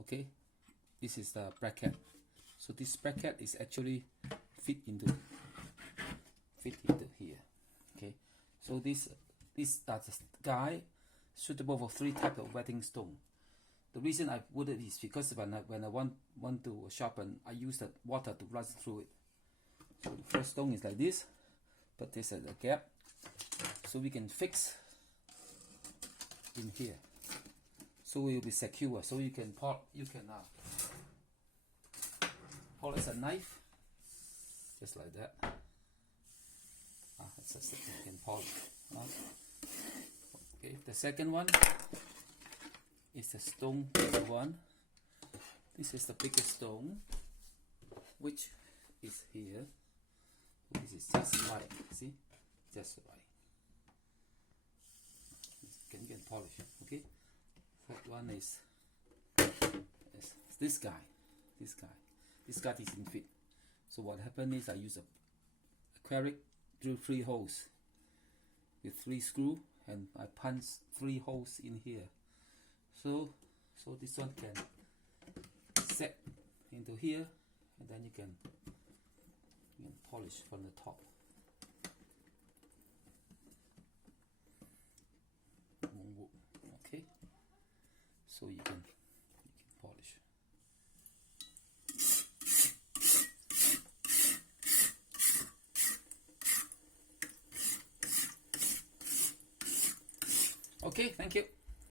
okay, this is the bracket. So this bracket is actually fit into here. Okay, so this are the guide suitable for 3 types of whetting stone. The reason I put it is because when I want to sharpen, I use the water to run through it. So the first stone is like this, but there's a gap, so we can fix in here, so it will be secure. So you can polish a knife just like that. It's a second polish. Okay, the second one is the stone one. This is the biggest stone, which is here. This is just right. See, just right. You can polish. Okay. Third one is this guy. This guy isn't fit. So what happened is I use a acrylic, drill 3 holes with 3 screws, and I punch 3 holes in here. So this one can set into here, and then you can polish from the top. Okay, so you can polish. Okay, thank you.